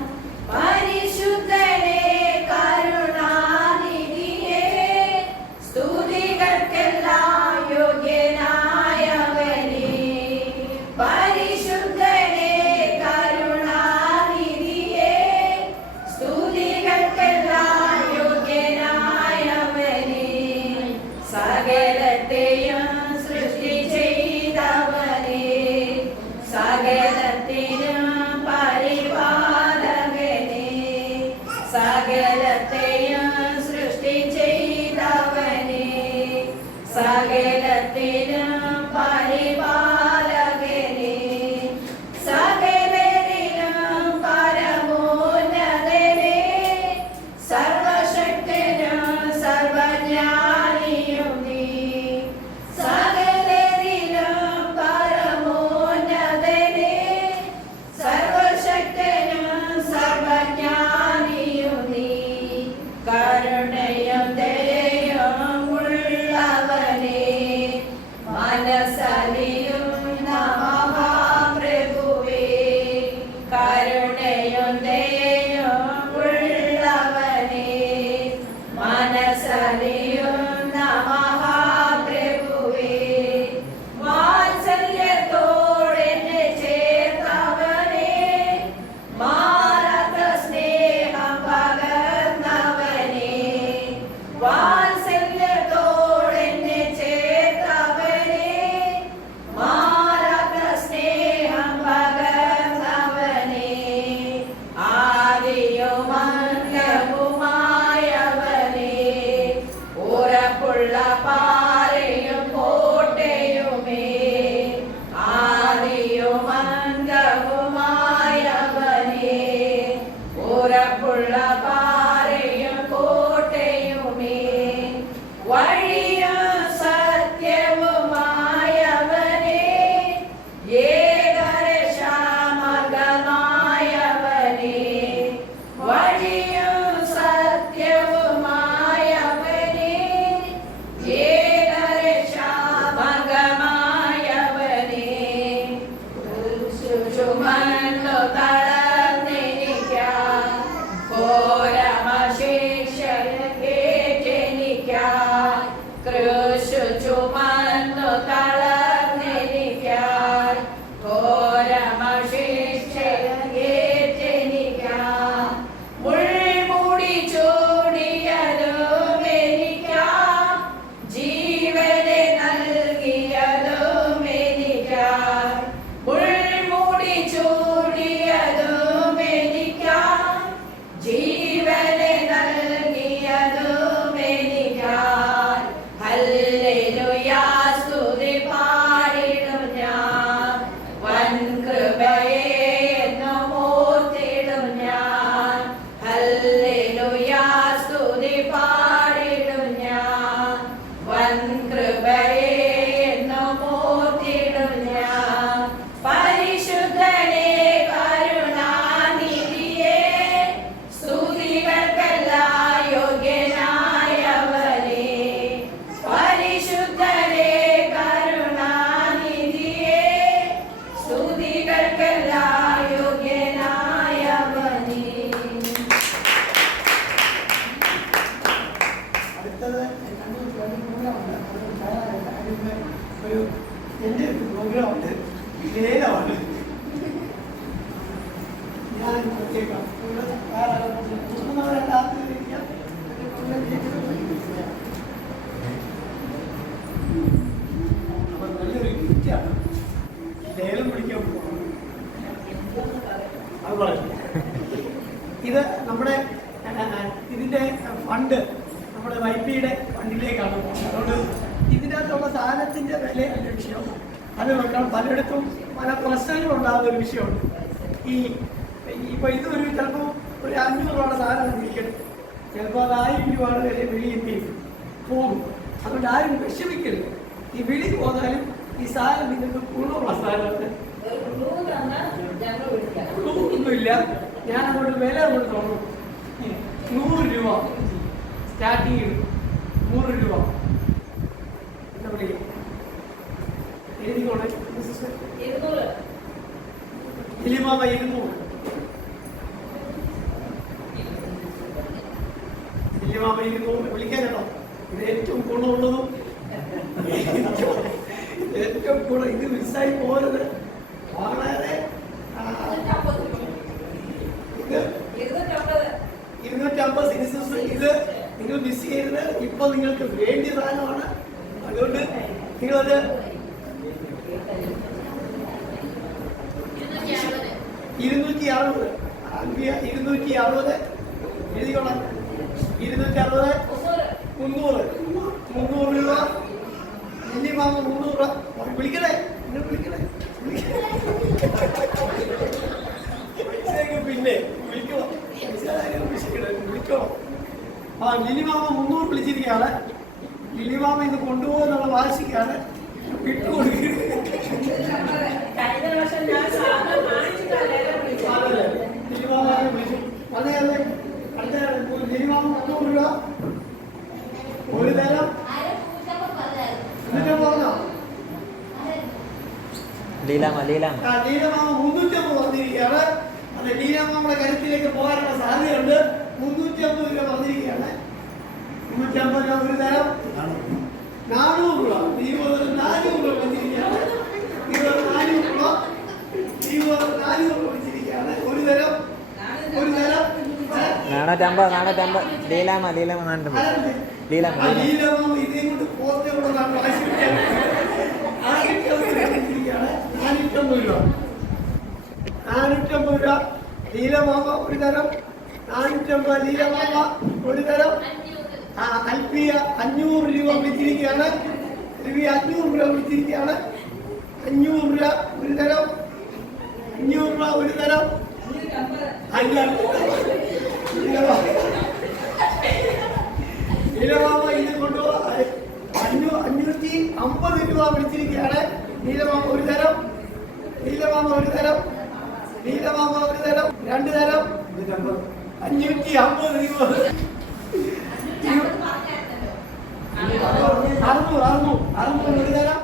പരിശുദ്ധനെ കരുണാനിധിയെ സ്തുതികൾക്കെല്ലാം യോഗ്യനായവനെ. പരിശുദ്ധനെ കരുണാനിധിയെ സ്തുതികൾക്കെല്ലാം യോഗ്യനായവനെ. സകലത്തെയും സൃഷ്ടി ചെയ്തവനെ, സകലത്തിനും പരിപാലകനെ. സകലത്തെയും സൃഷ്ടി ചെയ്തവനെ, സകലത്തിനും പരിപാലകനെ. സകലരിലും പരമോന്നതനെ, സർവശക്തനും സർവജ്ഞാനിയും നീ. സകലരിലും പരമോന്നതനെ, ചുമന്നു തളർന്നിരിക്കാൻ ഘോരമശിക്ഷയേറ്റെനിക്കാൻ ക്രൂശു ചുമന്നു തളർന്നിരിക്കാൻ ഘോരമശിക്ഷയേറ്റെനിക്കാൻ മുൾമുടി ചൂടിയതും എനിക്കാം ജീവനെ നൽകിയതും എനിക്കാം മുൾമുടി ചൂടിയതും എനിക്കാം ജീവനെ നൽകിയതും എനിക്കാം ഹല്ലേലൂയ സ്തുതി പാടിടും ഞാൻ വൻകൃപയെ എന്നും ഓർത്തിടും ഞാൻ ഹല്ലേലൂയ സ്തുതി പാടിടും ഞാൻ വൻകൃപയെ എന്നും ഓർത്തിടും ഞാൻ പരിശുദ്ധനെ കരുണാനിധിയെ സ്തുതികൾക്കെല്ലാം യോഗ്യനായവനെ പരിശുദ്ധനെ കരുണാനിധിയെ സ്തുതികൾക്കെല്ലാം യോഗ്യനായവനെ. അടുത്തത് ഒരു എൻ്റെ ഒരു പ്രോഗ്രാമുണ്ട്, ലേലമാണ്. ഞാൻ പ്രത്യേകം അപ്പം നല്ലൊരു ഗിഫ്റ്റാണ്. ലേലം പിടിക്കാൻ പോകുന്നത് അത് പറയും. ഇത് നമ്മുടെ ഇതിൻ്റെ ഫണ്ട് നമ്മുടെ വൈപ്പിയുടെ ഫണ്ടിലേക്കാണ് പോകുന്നത്. അതുകൊണ്ട് ഇതിനകത്തുള്ള സാധനത്തിൻ്റെ വിലയല്ല വിഷയം. അത് നോക്കണം. പലയിടത്തും പല പ്രശ്നങ്ങളുണ്ടാകുന്ന ഒരു വിഷയമുണ്ട്. ഇപ്പോൾ ഇതൊരു ചിലപ്പോൾ ഒരു 500 രൂപയുടെ സാധനം ഇരിക്കട്ടെ, ചിലപ്പോൾ അത് 1000 രൂപയുടെ വില വിളിയെത്തി പോകും. അതുകൊണ്ട് ആരും വിഷമിക്കരുത്. ഈ വിളി പോന്നാലും ഈ സാധനം നിങ്ങൾക്ക് ഗുണമുള്ള സാധനമാണ്. ഒന്നുമില്ല. ഞാൻ അങ്ങോട്ട് വില അങ്ങോട്ട് തോന്നും. 100 രൂപ സ്റ്റാർട്ടിങ്, 100 രൂപ എന്താ വിളിക്കും എഴുതിക്കോളെ. ഇലിമാമ 200, ഇലിമാമ 200 വിളിക്കാൻ കേട്ടോ. ഇത് ഏറ്റവും ഗുണമുള്ളതും ഏറ്റവും ഗുണം. ഇത് മിസ്സായി പോകരുത്. വളരെ ഇത് 250 ഇത് നിങ്ങൾ മിസ് ചെയ്യരുത്. ഇപ്പൊ നിങ്ങൾക്ക് വേണ്ടിയ സാധനമാണ്. അതുകൊണ്ട് നിങ്ങളത് 260 260 എഴുതിക്കോളാം. 260 300 രൂപ. നെല്ലിമാമ 300 രൂപ. വിളിക്കണേ, നിങ്ങൾ വിളിക്കണേ. പിന്നെ വിളിക്കണം, വിളിക്കണം. ആ ലിലിമാമ 300 വിളിച്ചിരിക്കുകയാണ്. ലിലിമാമ ഇത് കൊണ്ടുപോകുന്നുള്ള വാശിക്കാണ് വിട്ടുകൊടുക്കുന്നത്. ലിലിമാമയെ വിളിച്ചു. അതെ അതെ, അടുത്ത ലിലിമാമ 300 രൂപ ഒരു തരം. എന്നിട്ട് പറഞ്ഞോ ലീലാമ 350 പറഞ്ഞിരിക്കുകയാണ്. അതെ, ലീലാമാമയുടെ കരുത്തിലേക്ക് പോകാനുള്ള സാധ്യതയുണ്ട്. 350 രൂപ പറഞ്ഞിരിക്കുകയാണ്. 350 രൂപ ഒരു തരം. 400 രൂപ 400 രൂപ വെച്ചിരിക്കുകയാണ്. 400 രൂപ 400 രൂപ വെച്ചിരിക്കുകയാണ്. ഒരു തരം 450 ലീലാമ ഇതേ കൊണ്ട് പോസ്റ്റ് കൊണ്ടാണ് വാശി പിടിക്കാൻ. 450 രൂപ വെച്ചിരിക്കുകയാണ്. 450 രൂപ ലീലമാമ ഒരു തരം. 450 ലീലമാമ ഒരു തരം. അൽപ്പിയ 500 രൂപ വിളിച്ചിരിക്കുകയാണ്. 500 രൂപ വിളിച്ചിരിക്കുകയാണ്. 500 രൂപ ഒരു തരം. 500 രൂപ ഒരു തരം. ലീലമാമ ഇത് കൊണ്ടുപോകാൻ 550 രൂപ വിളിച്ചിരിക്കുകയാണ്. ലീലമാമ ഒരു തരം. ലീലമാമ ഒരു തരം. 2 തരം. 550 രൂപ. 600 ഒരു തരം.